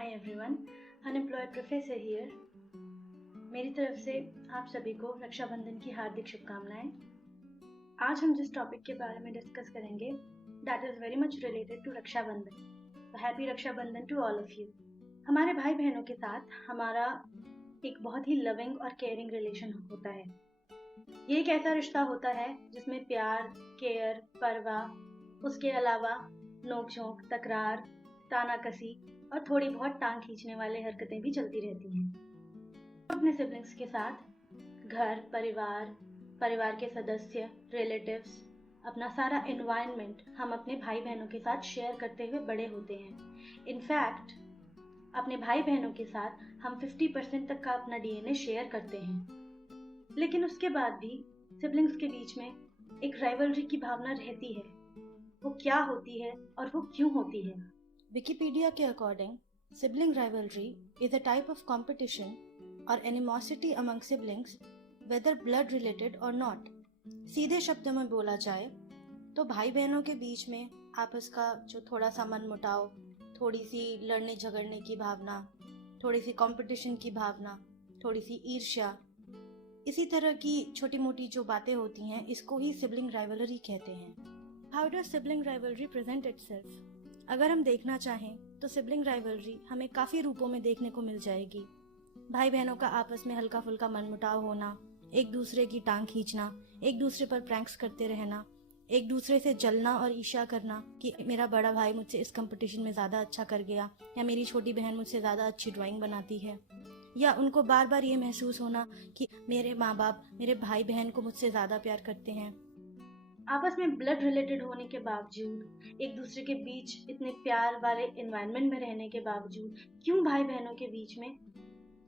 Hi everyone, unemployed professor here. मेरी तरफ से आप सभी को रक्षाबंधन की हार्दिक शुभकामनाएं। आज हम जिस टॉपिक के बारे में डिस्कस करेंगे that is very much related to Rakshabandhan. Happy Rakshabandhan to all of you. हमारे भाई बहनों के साथ हमारा एक बहुत ही लविंग और केयरिंग रिलेशन होता है। ये एक ऐसा रिश्ता होता है जिसमें प्यार, केयर, परवाह, उसके अलावा नोक-झोंक, तकरार, तानाकसी और थोड़ी बहुत टांग खींचने वाले हरकतें भी चलती रहती हैं। अपने सिबलिंग्स के साथ घर, परिवार के सदस्य, रिलेटिव्स, अपना सारा एनवायरनमेंट हम अपने भाई बहनों के साथ शेयर करते हुए बड़े होते हैं। इनफैक्ट अपने भाई बहनों के साथ हम 50% तक का अपना डीएनए शेयर करते हैं। लेकिन उसके बाद भी सिबलिंग्स के बीच में एक राइवलरी की भावना रहती है। वो क्या होती है और वो क्यों होती है? विकिपीडिया के according sibling rivalry is a type of competition और animosity among siblings whether blood related और नॉट। सीधे शब्दों में बोला जाए तो भाई बहनों के बीच में आपस का जो थोड़ा सा मन मुटाव, थोड़ी सी लड़ने झगड़ने की भावना, थोड़ी सी कंपटीशन की भावना, थोड़ी सी ईर्ष्या, इसी तरह की छोटी मोटी जो बातें होती हैं इसको ही सिबलिंग राइवलरी कहते हैं। How does sibling rivalry present itself? अगर हम देखना चाहें तो सिबलिंग राइवलरी हमें काफ़ी रूपों में देखने को मिल जाएगी। भाई बहनों का आपस में हल्का फुल्का मनमुटाव होना, एक दूसरे की टांग खींचना, एक दूसरे पर प्रैंक्स करते रहना, एक दूसरे से जलना और ईर्ष्या करना कि मेरा बड़ा भाई मुझसे इस कंपटीशन में ज़्यादा अच्छा कर गया या मेरी छोटी बहन मुझसे ज़्यादा अच्छी ड्राइंग बनाती है, या उनको बार बार ये महसूस होना कि मेरे माँ बाप मेरे भाई बहन को मुझसे ज़्यादा प्यार करते हैं। आपस में ब्लड रिलेटेड होने के बावजूद, एक दूसरे के बीच इतने प्यार वाले एनवायरनमेंट में रहने के बावजूद क्यों भाई बहनों के बीच में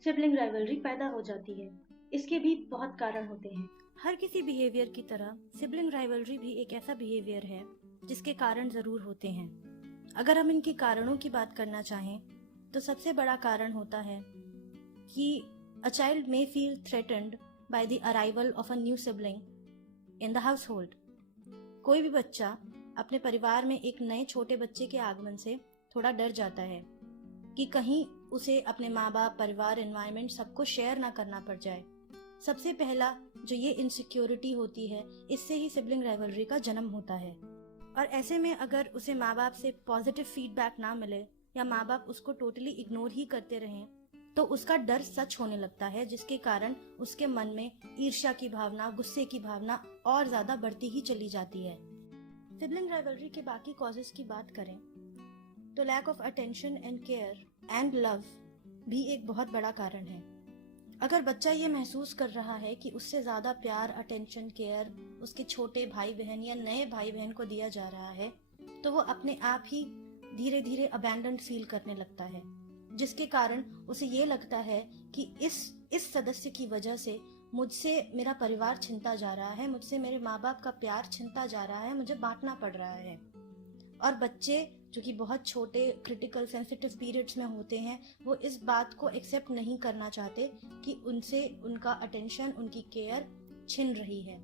सिबलिंग राइवलरी पैदा हो जाती है? इसके भी बहुत कारण होते हैं। हर किसी बिहेवियर की तरह सिबलिंग राइवलरी भी एक ऐसा बिहेवियर है जिसके कारण जरूर होते हैं। अगर हम इनके कारणों की बात करना चाहें तो सबसे बड़ा कारण होता है कि a child may feel threatened by the arrival of a new sibling in the household. कोई भी बच्चा अपने परिवार में एक नए छोटे बच्चे के आगमन से थोड़ा डर जाता है कि कहीं उसे अपने माँ बाप, परिवार, एनवायरनमेंट सबको शेयर ना करना पड़ जाए। सबसे पहला जो ये इनसिक्योरिटी होती है, इससे ही सिबलिंग राइवलरी का जन्म होता है। और ऐसे में अगर उसे माँ बाप से पॉजिटिव फीडबैक ना मिले या माँ बाप उसको टोटली इग्नोर ही करते रहें तो उसका डर सच होने लगता है, जिसके कारण उसके मन में ईर्ष्या की भावना, गुस्से की भावना और ज्यादा बढ़ती ही चली जाती है। सिबलिंग राइवलरी के बाकी कॉजेस की बात करें तो lack of attention and care and love भी एक बहुत बड़ा कारण है। अगर बच्चा ये महसूस कर रहा है कि उससे ज्यादा प्यार, अटेंशन, केयर उसके छोटे भाई बहन या नए भाई बहन को दिया जा रहा है तो वो अपने आप ही धीरे धीरे अबैंडन्ड फील करने लगता है, जिसके कारण उसे ये लगता है कि इस सदस्य की वजह से मुझसे मेरा परिवार छिनता जा रहा है, मुझसे मेरे माँ बाप का प्यार छिनता जा रहा है, मुझे बांटना पड़ रहा है। और बच्चे जो कि बहुत छोटे क्रिटिकल सेंसिटिव पीरियड्स में होते हैं वो इस बात को एक्सेप्ट नहीं करना चाहते कि उनसे उनका अटेंशन, उनकी केयर छिन रही है।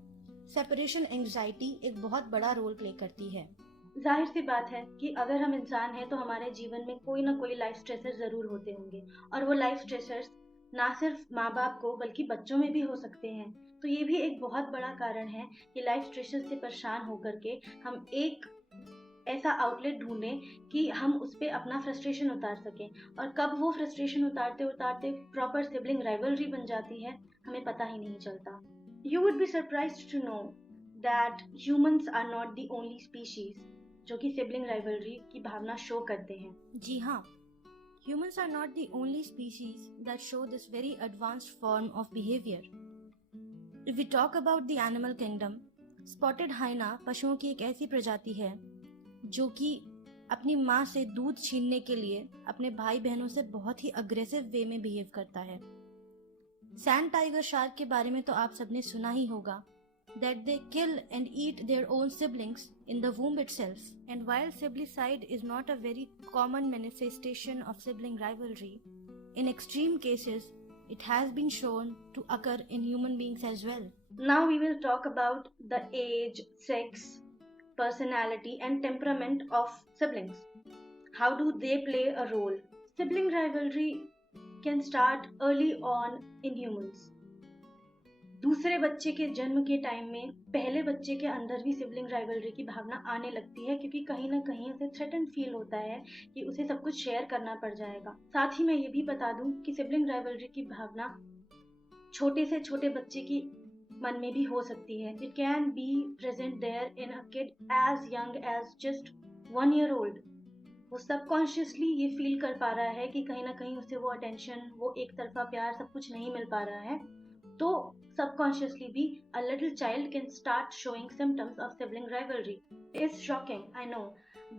सेपरेशन एंग्जाइटी एक बहुत बड़ा रोल प्ले करती है। जाहिर सी बात है कि अगर हम इंसान हैं तो हमारे जीवन में कोई ना कोई लाइफ स्ट्रेसर जरूर होते होंगे, और वो लाइफ स्ट्रेसर्स ना सिर्फ माँ बाप को बल्कि बच्चों में भी हो सकते हैं। तो ये भी एक बहुत बड़ा कारण है कि लाइफ स्ट्रेसर से परेशान होकर के हम एक ऐसा आउटलेट ढूंढें कि हम उस पर अपना फ्रस्ट्रेशन उतार सकें। और कब वो फ्रस्ट्रेशन उतारते उतारते प्रॉपर सिबलिंग राइवलरी बन जाती है हमें पता ही नहीं चलता। You would be surprised to know that humans are not the only species जो कि सिबलिंग राइवलरी की भावना शो करते हैं। जी हाँ, humans are not the only species that show this very advanced form of behavior. If we talk about the animal kingdom, spotted hyena पशुओं की एक ऐसी प्रजाति है जो कि अपनी माँ से दूध छीनने के लिए अपने भाई बहनों से बहुत ही अग्रेसिव वे में बिहेव करता है। सैंड टाइगर शार्क के बारे में तो आप सबने सुना ही होगा, that they kill and eat their own siblings in the womb itself. And while siblicide is not a very common manifestation of sibling rivalry, in extreme cases, it has been shown to occur in human beings as well. Now we will talk about the age, sex, personality and temperament of siblings. How do they play a role? Sibling rivalry can start early on in humans. दूसरे बच्चे के जन्म के time में पहले बच्चे के अंदर भी सिबलिंग राइवलरी की भावना आने लगती है, क्योंकि कहीं ना कहीं उसे थ्रेटन फील होता है कि उसे सब कुछ शेयर करना पड़ जाएगा। साथ ही मैं ये भी बता दूं कि सिबलिंग राइवलरी की भावना छोटे से छोटे बच्चे की मन में भी हो सकती है। It can be present there in a kid age young age just 1 year old। वो सबकॉन्शियसली ये फील कर पा रहा है कि कहीं ना कहीं उसे वो अटेंशन, वो एक तरफा प्यार सब कुछ नहीं मिल पा रहा है। तो subconsciously भी a little child can start showing symptoms of sibling rivalry. It's shocking, I know,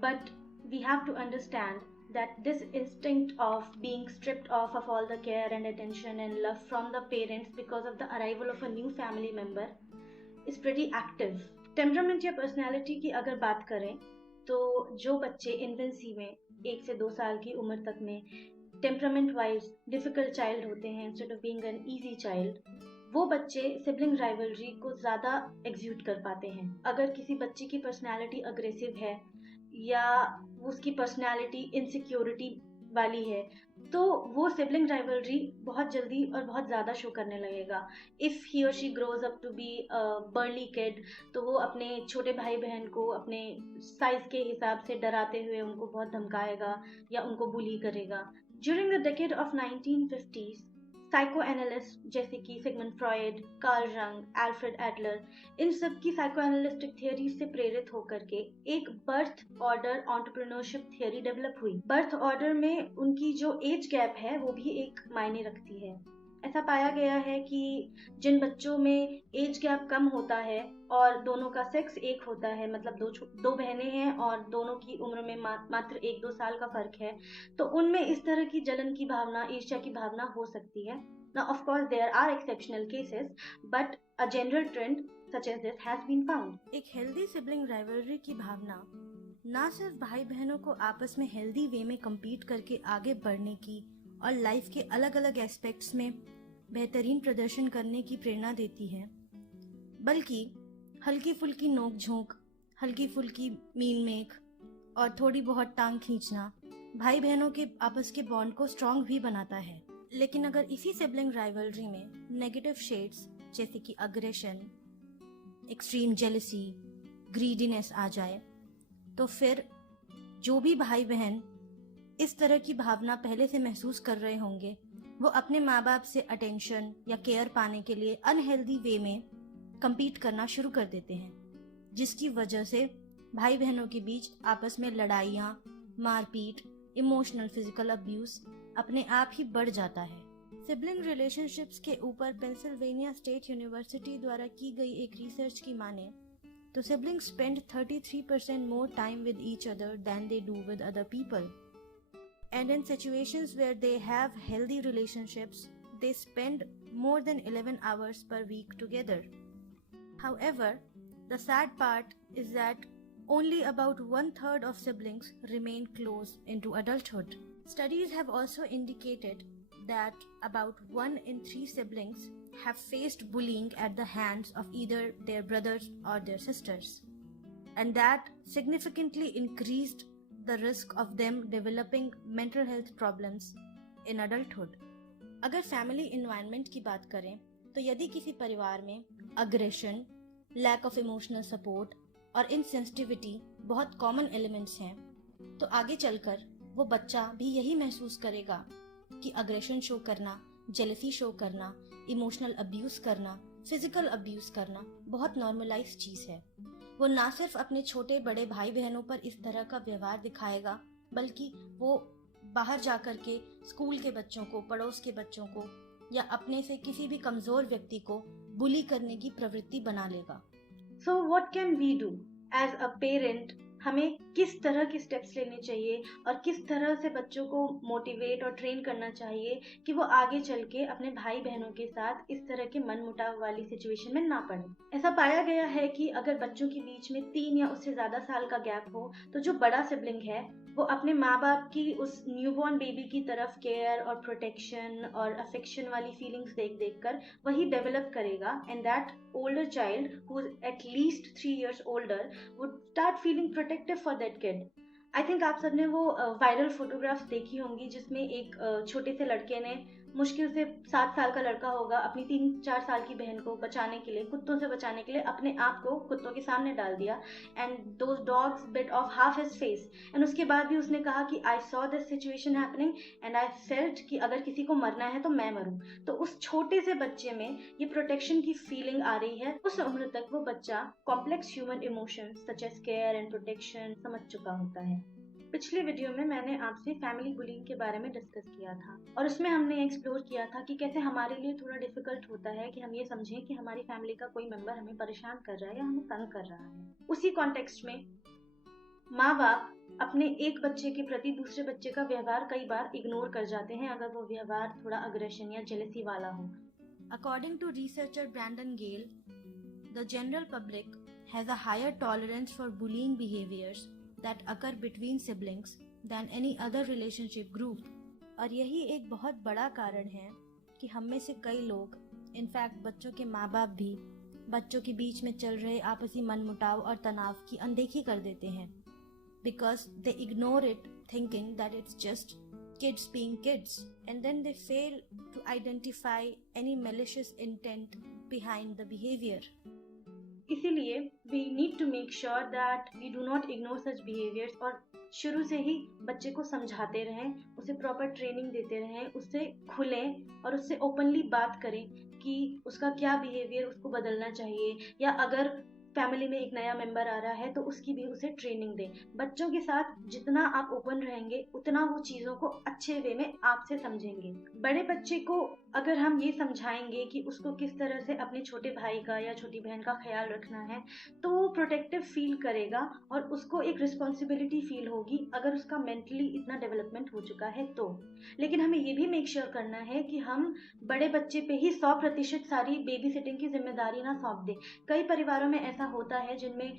but we have to understand that this instinct of being stripped off of all the care and attention and love from the parents because of the arrival of a new family member is pretty active. Temperament या personality की अगर बात करें तो जो बच्चे infancy में 1 से 2 साल की उम्र तक में टेम्परामेंट वाइज डिफिकल्ट चाइल्ड होते हैं instead of being an easy child, वो बच्चे सिबलिंग राइवलरी को ज़्यादा एग्जीक्यूट कर पाते हैं। अगर किसी बच्चे की पर्सनालिटी अग्रेसिव है या उसकी पर्सनालिटी इनसिक्योरिटी वाली है, तो वो सिबलिंग राइवलरी बहुत जल्दी और बहुत ज़्यादा शो करने लगेगा। इफ़ ही और she grows up to be burly kid, तो वो अपने छोटे भाई बहन को अपने साइज के हिसाब से डराते हुए उनको बहुत धमकाएगा या उनको बुली करेगा। During the decade of 1950s, psychoanalyst जैसे कि Sigmund Freud, Carl Jung, Alfred Adler, इन सब की साइकोएनालिस्टिक थियरी से प्रेरित होकर के एक birth order entrepreneurship theory develop हुई। बर्थ ऑर्डर में उनकी जो एज गैप है वो भी एक मायने रखती है। ऐसा पाया गया है कि जिन बच्चों में एज गैप कम होता है और दोनों का सेक्स एक होता है, मतलब दो बहनें हैं और दोनों की उम्र में मात्र 1-2 साल का फर्क है, तो उनमें इस तरह की जलन की भावना, ईर्ष्या की भावना हो सकती है। Now, of course, there are exceptional cases, but a general trend such as this has been found. एक हेल्दी सिबलिंग राइवलरी की भावना ना सिर्फ भाई बहनों को आपस में हेल्दी वे में compete करके आगे बढ़ने की और लाइफ के अलग अलग एस्पेक्ट्स में बेहतरीन प्रदर्शन करने की प्रेरणा देती है, बल्कि हल्की फुल्की नोक झोंक, हल्की फुल्की मीन मेक और थोड़ी बहुत टांग खींचना भाई बहनों के आपस के बॉन्ड को स्ट्रॉन्ग भी बनाता है। लेकिन अगर इसी सिबलिंग राइवलरी में नेगेटिव शेड्स जैसे कि अग्रेशन, एक्सट्रीम जेलसी, ग्रीडीनेस आ जाए, तो फिर जो भी भाई बहन इस तरह की भावना पहले से महसूस कर रहे होंगे, वो अपने माँ बाप से अटेंशन या केयर पाने के लिए अनहेल्दी वे में compete करना शुरू कर देते हैं, जिसकी वजह से भाई बहनों के बीच आपस में लड़ाइयाँ, मारपीट, इमोशनल फिजिकल अब्यूज अपने आप ही बढ़ जाता है। सिबलिंग रिलेशनशिप्स के ऊपर पेंसिल्वेनिया स्टेट यूनिवर्सिटी द्वारा की गई एक रिसर्च की माने तो siblings spend 33% more time with each other than they do with other people, and in situations where they have healthy relationships, they spend more than 11 hours per week together. However, the sad part is that only about 1/3 of siblings remain close into adulthood. Studies have also indicated that about 1 in 3 siblings have faced bullying at the hands of either their brothers or their sisters, and that significantly increased the risk of them developing mental health problems in adulthood. अगर family environment की बात करें तो यदि किसी परिवार में aggression, lack of emotional support और इनसेंसिटिविटी बहुत कॉमन एलिमेंट्स हैं, तो आगे चलकर वो बच्चा भी यही महसूस करेगा कि अग्रेशन शो करना, जेलसी शो करना, इमोशनल अब्यूज करना, फिजिकल अब्यूज करना बहुत नॉर्मलाइज चीज़ है। वो ना सिर्फ अपने छोटे बड़े भाई बहनों पर इस तरह का व्यवहार दिखाएगा, बल्कि वो बाहर जाकर के स्कूल के बच्चों को, पड़ोस के बच्चों को या अपने से किसी भी कमजोर व्यक्ति को बुली करने की प्रवृत्ति बना लेगा। So what can we do as a parent? हमें किस तरह के स्टेप्स लेने चाहिए और किस तरह से बच्चों को मोटिवेट और ट्रेन करना चाहिए कि वो आगे चल के अपने भाई बहनों के साथ इस तरह के मनमुटाव वाली सिचुएशन में ना पड़े। ऐसा पाया गया है कि अगर बच्चों के बीच में 3 या उससे ज्यादा साल का गैप हो, तो जो बड़ा सिबलिंग है वो अपने माँ बाप की उस न्यूबॉर्न बेबी की तरफ केयर और प्रोटेक्शन और अफेक्शन वाली फीलिंग्स देख देख कर वही डेवलप करेगा, and that older child who is at least 3 years older would start feeling protective for that kid. I think आप सबने वो वायरल फोटोग्राफ्स देखी होंगी जिसमें एक छोटे से लड़के ने, मुश्किल से 7 साल का लड़का होगा, अपनी 3-4 साल की बहन को बचाने के लिए, कुत्तों से बचाने के लिए अपने आप को कुत्तों के सामने डाल दिया, and those dogs bit of half his face. And उसके बाद भी उसने कहा कि I saw this situation happening and I felt कि अगर किसी को मरना है तो मैं मरूं। तो उस छोटे से बच्चे में ये प्रोटेक्शन की फीलिंग आ रही है। उस उम्र तक वो बच्चा complex human emotions such as care and protection समझ चुका होता है। पिछले वीडियो में मैंने आपसे फैमिली बुलिंग के बारे में डिस्कस किया था और उसमें हमने एक्सप्लोर किया था कि कैसे हमारे लिए थोड़ा डिफिकल्ट होता है कि हम ये समझें कि हमारी फैमिली का कोई मेंबर हमें परेशान कर रहा है या हमें तंग कर रहा है। उसी कॉन्टेक्स्ट में माँ बाप अपने एक बच्चे के प्रति दूसरे बच्चे का व्यवहार कई बार इग्नोर कर जाते हैं अगर वो व्यवहार थोड़ा अग्रेशन या जेलसी वाला हो। According to researcher Brandon Gale, the general public has a higher tolerance for bullying behaviors that occur between siblings than any other relationship group. और यही एक बहुत बड़ा कारण है कि हम में से कई लोग, इनफैक्ट बच्चों के माँ बाप भी, बच्चों के बीच में चल रहे आपसी मनमुटाव और तनाव की अनदेखी कर देते हैं, because they ignore it thinking that it's just kids being kids, and then they fail to identify any malicious intent behind the behavior. इसीलिए we need to make sure that we do not ignore such behaviors और शुरू से ही बच्चे को समझाते रहें, उसे proper training देते रहें, उससे खुलें और उससे ओपनली बात करें कि उसका क्या बिहेवियर उसको बदलना चाहिए, या अगर फैमिली में एक नया मेंबर आ रहा है तो उसकी भी उसे ट्रेनिंग दें। बच्चों के साथ जितना आप ओपन रहेंगे उतना वो चीज़ों को अच्छे वे में आपसे समझेंगे। बड़े बच्चे को अगर हम ये समझाएंगे कि उसको किस तरह से अपने छोटे भाई का या छोटी बहन का ख्याल रखना है तो वो प्रोटेक्टिव फील करेगा और उसको एक रिस्पॉन्सिबिलिटी फील होगी अगर उसका मेंटली इतना डेवलपमेंट हो चुका है तो। लेकिन हमें ये भी मेक श्योर करना है कि हम बड़े बच्चे पे ही 100% सारी बेबी सिटिंग की जिम्मेदारी ना सौंप दें। कई परिवारों में ऐसा होता है जिनमें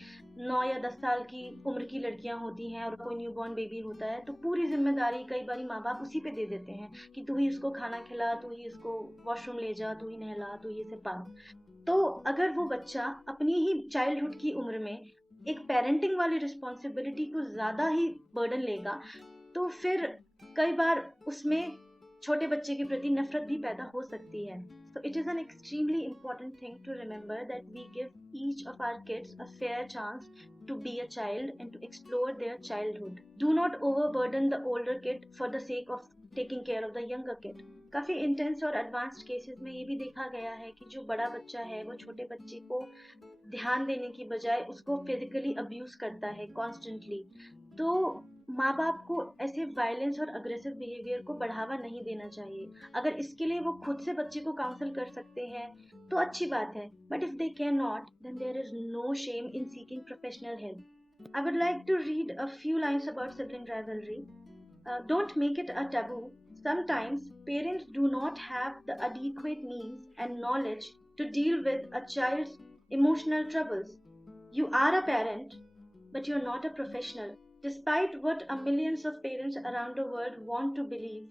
9 या 10 साल की उम्र की लड़कियां होती हैं और कोई न्यूबॉर्न बेबी होता है तो पूरी जिम्मेदारी कई बार माँ बाप उसी पे दे देते हैं कि तू ही उसको खाना खिला, तू ही उसको वॉशरूम ले जा, तू ही नहला, तू ही इसे पाल। तो अगर वो बच्चा अपनी ही चाइल्डहुड की उम्र में एक पेरेंटिंग वाली रिस्पॉन्सिबिलिटी को ज्यादा ही बर्डन लेगा तो फिर कई बार उसमें छोटे बच्चे के प्रति नफरत भी पैदा हो सकती है। So it is an extremely important thing to remember that we give each of our kids a fair chance to be a child and to explore their childhood. Do not overburden the older kid for the sake of taking care of the younger kid. काफी intense और advanced cases में ये भी देखा गया है कि जो बड़ा बच्चा है वो छोटे बच्चे को ध्यान देने की बजाय उसको फिजिकली अब्यूज करता है कॉन्स्टेंटली। तो माँ बाप को ऐसे वायलेंस और अग्रेसिव बिहेवियर को बढ़ावा नहीं देना चाहिए। अगर इसके लिए वो खुद से बच्चे को काउंसल कर सकते हैं तो अच्छी बात है, but if they can not then there is no shame in seeking professional help. I would like to read a few lines about sibling rivalry. Don't make it a taboo. Sometimes parents do not have the adequate means and knowledge to deal with a child's emotional troubles. You are a parent, but you're not a professional. Despite what a millions of parents around the world want to believe,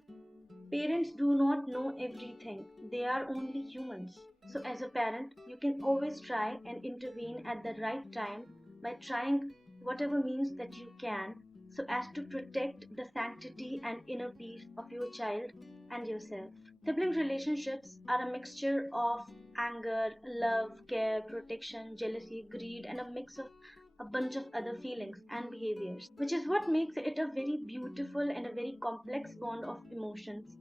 parents do not know everything. They are only humans. So as a parent, you can always try and intervene at the right time by trying whatever means that you can so as to protect the sanctity and inner peace of your child and yourself. Sibling relationships are a mixture of anger, love, care, protection, jealousy, greed, and a mix of a bunch of other feelings and behaviors, which is what makes it a very beautiful and a very complex bond of emotions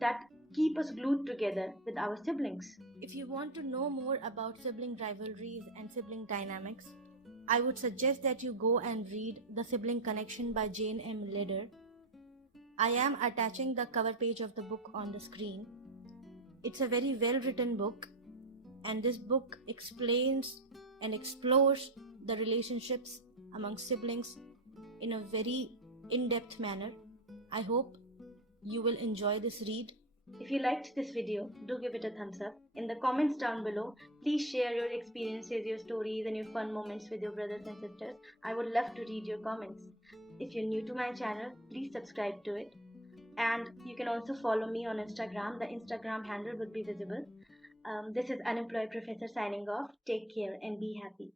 that keep us glued together with our siblings. If you want to know more about sibling rivalries and sibling dynamics, I would suggest that you go and read The Sibling Connection by Jane M. Leder. I am attaching the cover page of the book on the screen. It's a very well written book, and this book explains and explores the relationships among siblings in a very in-depth manner. I hope you will enjoy this read. If you liked this video, do give it a thumbs up. In the comments down below, please share your experiences, your stories, and your fun moments with your brothers and sisters. I would love to read your comments. If you're new to my channel, please subscribe to it. And you can also follow me on Instagram. The Instagram handle would be visible. This is Unemployed Professor signing off. Take care and be happy.